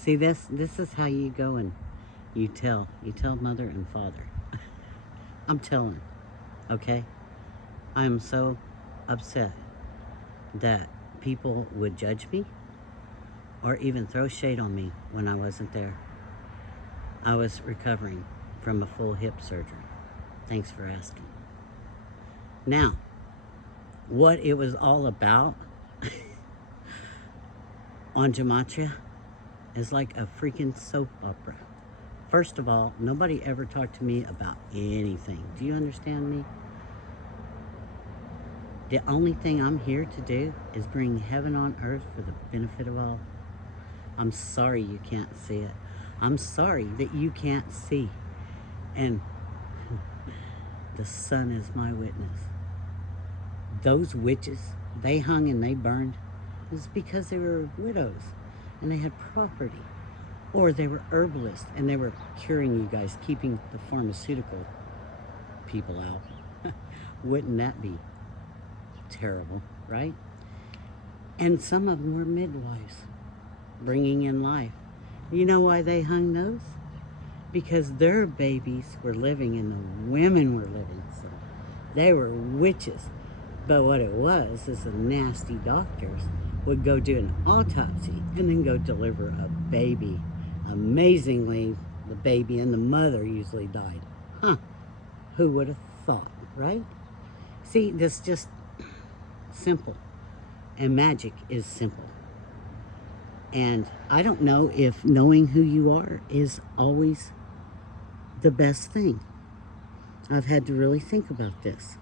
See, this is how you go and you tell mother and father. I'm telling, okay? I'm so upset that people would judge me or even throw shade on me when I wasn't there. I was recovering from a full hip surgery. Thanks for asking. Now, what it was all about on Gematria is like a freaking soap opera. First of all, nobody ever talked to me about anything. Do you understand me? The only thing I'm here to do is bring heaven on earth for the benefit of all. I'm sorry you can't see it. I'm sorry that you can't see. And the sun is my witness. Those witches, they hung and they burned. It was because they were widows and they had property. Or they were herbalists and they were curing you guys, keeping the pharmaceutical people out. Wouldn't that be terrible, right? And some of them were midwives, bringing in life. You know why they hung those? Because their babies were living and the women were living. So they were witches. But what it was is the nasty doctors would go do an autopsy and then go deliver a baby. Amazingly, the baby and the mother usually died. Huh, who would have thought, right? See, this just simple. And magic is simple. And I don't know if knowing who you are is always the best thing. I've had to really think about this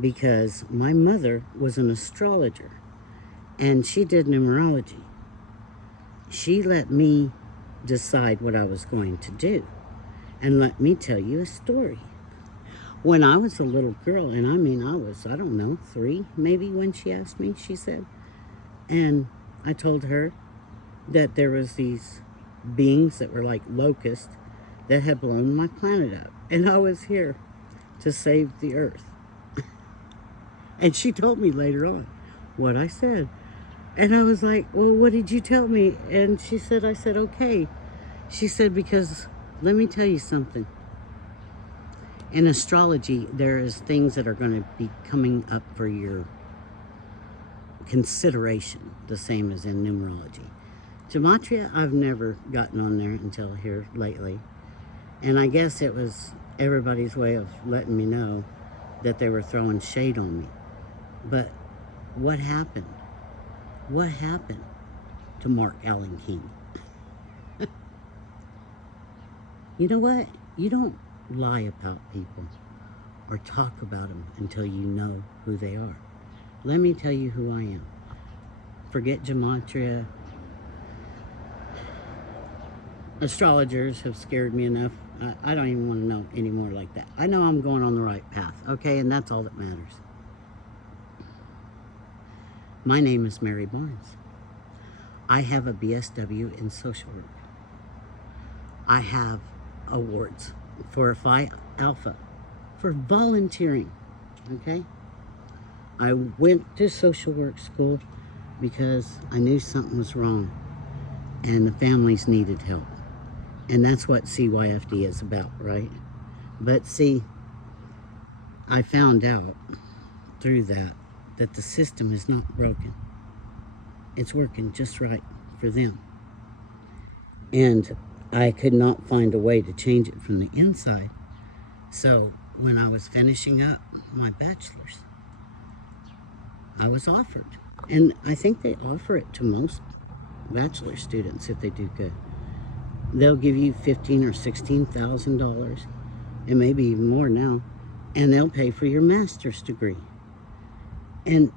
because my mother was an astrologer and she did numerology. She let me decide what I was going to do. And let me tell you a story. When I was a little girl, and I mean I was, I don't know, 3 maybe when she asked me, she said, and I told her that there was these beings that were like locusts that had blown my planet up. And I was here to save the earth. And she told me later on what I said. And I was like, well, what did you tell me? And she said, I said, okay. She said, because let me tell you something. In astrology, there is things that are going to be coming up for your consideration, the same as in numerology. Gematria, I've never gotten on there until here lately. And I guess it was everybody's way of letting me know that they were throwing shade on me. But what happened? What happened to Mark Allen King? You know what? You don't lie about people or talk about them until you know who they are. Let me tell you who I am. Forget Gematria. Astrologers have scared me enough. I don't even want to know anymore like that. I know I'm going on the right path, okay? And that's all that matters. My name is Mary Barnes. I have a BSW in social work. I have awards for Phi Alpha for volunteering, okay? I went to social work school because I knew something was wrong and the families needed help. And that's what CYFD is about, right? But see, I found out through that the system is not broken. It's working just right for them. And I could not find a way to change it from the inside. So when I was finishing up my bachelor's, I was offered. And I think they offer it to most bachelor students if they do good. They'll give you $15,000 or $16,000, and maybe even more now, and they'll pay for your master's degree. And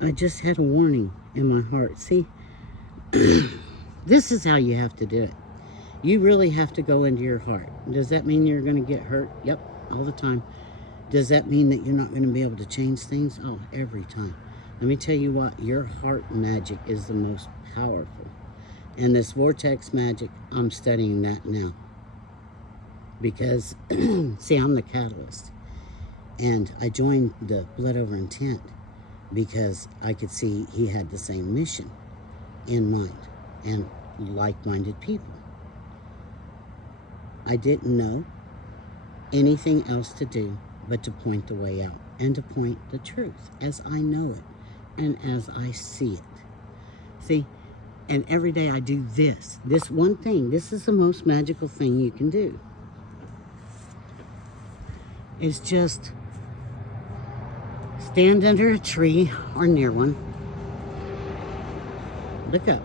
I just had a warning in my heart. See, this is how you have to do it. You really have to go into your heart. Does that mean you're going to get hurt? Yep, all the time. Does that mean that you're not going to be able to change things? Oh, every time. Let me tell you what, your heart magic is the most powerful. And this vortex magic, I'm studying that now. Because, see, I'm the catalyst. And I joined the Blood Over Intent because I could see he had the same mission in mind. And like-minded people. I didn't know anything else to do but to point the way out and to point the truth as I know it and as I see it. See, and every day I do this one thing. This is the most magical thing you can do. Is just stand under a tree or near one. Look up,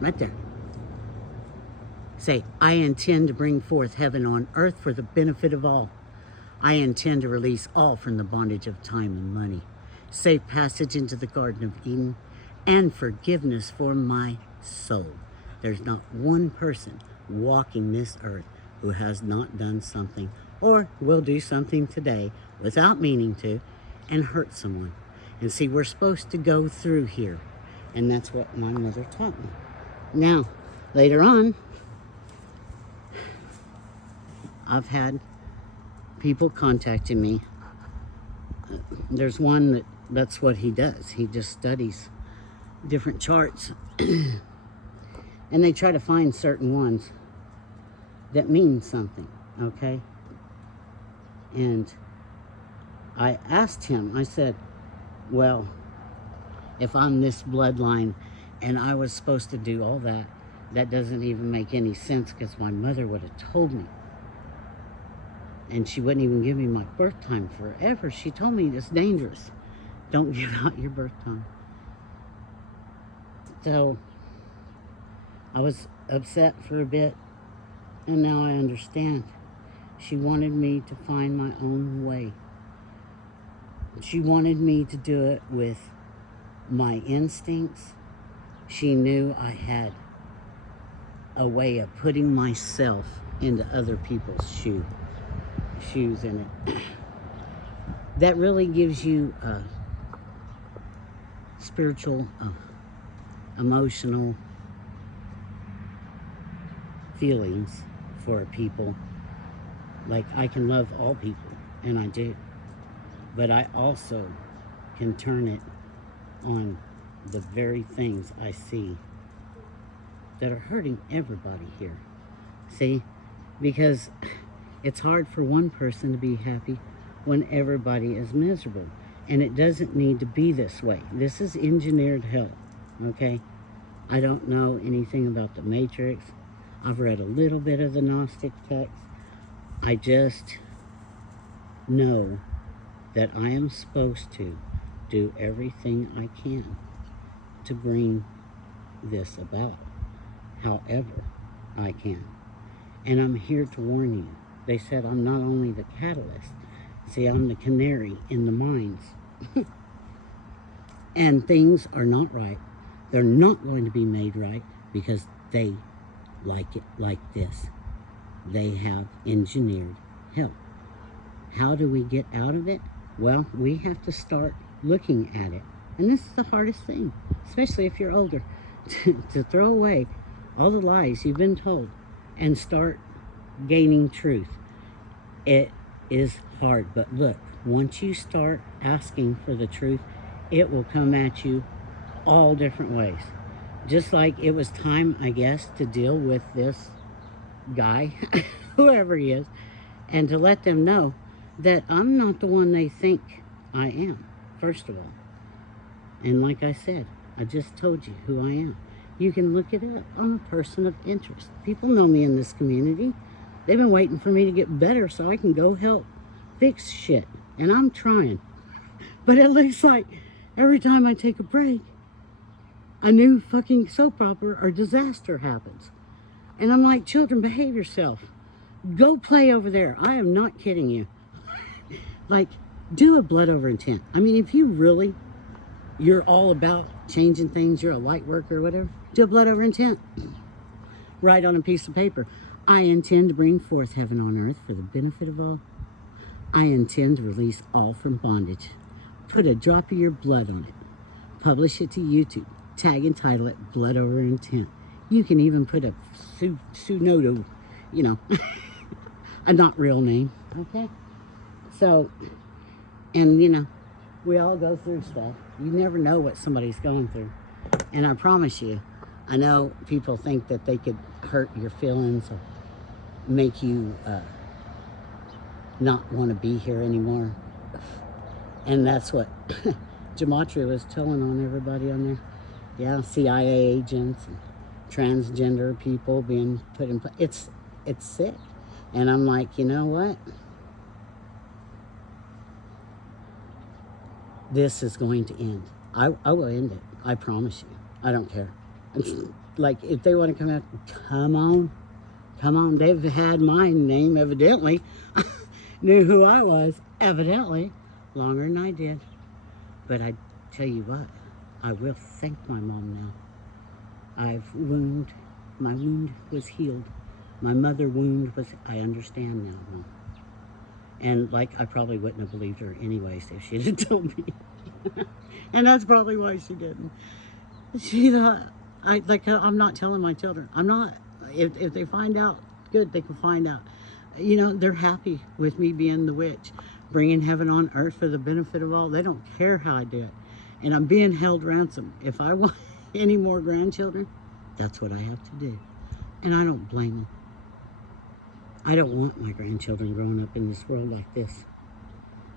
right there. Say, I intend to bring forth heaven on earth for the benefit of all. I intend to release all from the bondage of time and money. Safe passage into the Garden of Eden and forgiveness for my soul. There's not one person walking this earth who has not done something or will do something today without meaning to and hurt someone. And see, we're supposed to go through here. And that's what my mother taught me. Now, later on, I've had people contacting me. There's one that's what he does. He just studies different charts. And they try to find certain ones that mean something, okay? And I asked him, I said, well, if I'm this bloodline and I was supposed to do all that, that doesn't even make any sense because my mother would have told me. And she wouldn't even give me my birth time forever. She told me it's dangerous. Don't give out your birth time. So I was upset for a bit, and now I understand. She wanted me to find my own way. She wanted me to do it with my instincts. She knew I had a way of putting myself into other people's shoes in it. That really gives you spiritual, emotional feelings for people. Like, I can love all people, and I do. But I also can turn it on the very things I see that are hurting everybody here. See? Because it's hard for one person to be happy when everybody is miserable. And it doesn't need to be this way. This is engineered hell, okay? I don't know anything about the Matrix. I've read a little bit of the Gnostic text. I just know that I am supposed to do everything I can to bring this about, however I can. And I'm here to warn you. They said I'm not only the catalyst, see, I'm the canary in the mines. And things are not right. They're not going to be made right because they like it like this. They have engineered hell. How do we get out of it? Well, we have to start looking at it. And this is the hardest thing, especially if you're older, to throw away all the lies you've been told and start gaining truth. It is hard, but look, once you start asking for the truth, it will come at you all different ways. Just like it was time, I guess, to deal with this guy, whoever he is, and to let them know that I'm not the one they think I am, first of all. And like I said, I just told you who I am. You can look it up. I'm a person of interest. People know me in this community. They've been waiting for me to get better so I can go help fix shit. And I'm trying. But it looks like every time I take a break, a new fucking soap opera or disaster happens. And I'm like, children, behave yourself. Go play over there. I am not kidding you. Like, do a blood over intent. I mean, if you're all about changing things, you're a light worker or whatever, do a blood over intent. Write on a piece of paper, I intend to bring forth heaven on earth for the benefit of all. I intend to release all from bondage. Put a drop of your blood on it. Publish it to YouTube. Tag and title it Blood Over Intent. You can even put a pseudo, a not real name, okay? So, and we all go through stuff. You never know what somebody's going through. And I promise you, I know people think that they could hurt your feelings or make you not want to be here anymore. And that's what Gematria was telling on everybody on there. Yeah, CIA agents and transgender people being put in place. It's sick. And I'm like, you know what? This is going to end. I will end it. I promise you. I don't care. Like, if they want to come out, come on. Come on. They've had my name, evidently. Knew who I was, evidently, longer than I did. But I tell you what, I will thank my mom now. My wound was healed. My mother wound was, I understand now, Mom. And like, I probably wouldn't have believed her anyways if she had told me. And that's probably why she didn't. She thought, I'm not telling my children. I'm not. If they find out, good, they can find out. You know, they're happy with me being the witch, bringing heaven on earth for the benefit of all. They don't care how I do it. And I'm being held ransom. If I want any more grandchildren, that's what I have to do. And I don't blame them. I don't want my grandchildren growing up in this world like this.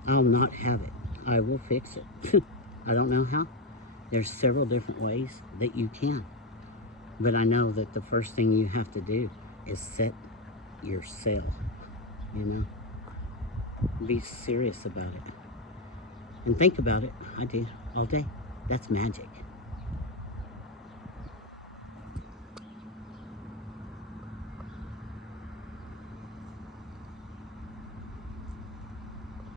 I'll not have it. I will fix it. I don't know how. There's several different ways that you can. But I know that the first thing you have to do is set your sail, you know? Be serious about it. And think about it. I do, all day. That's magic.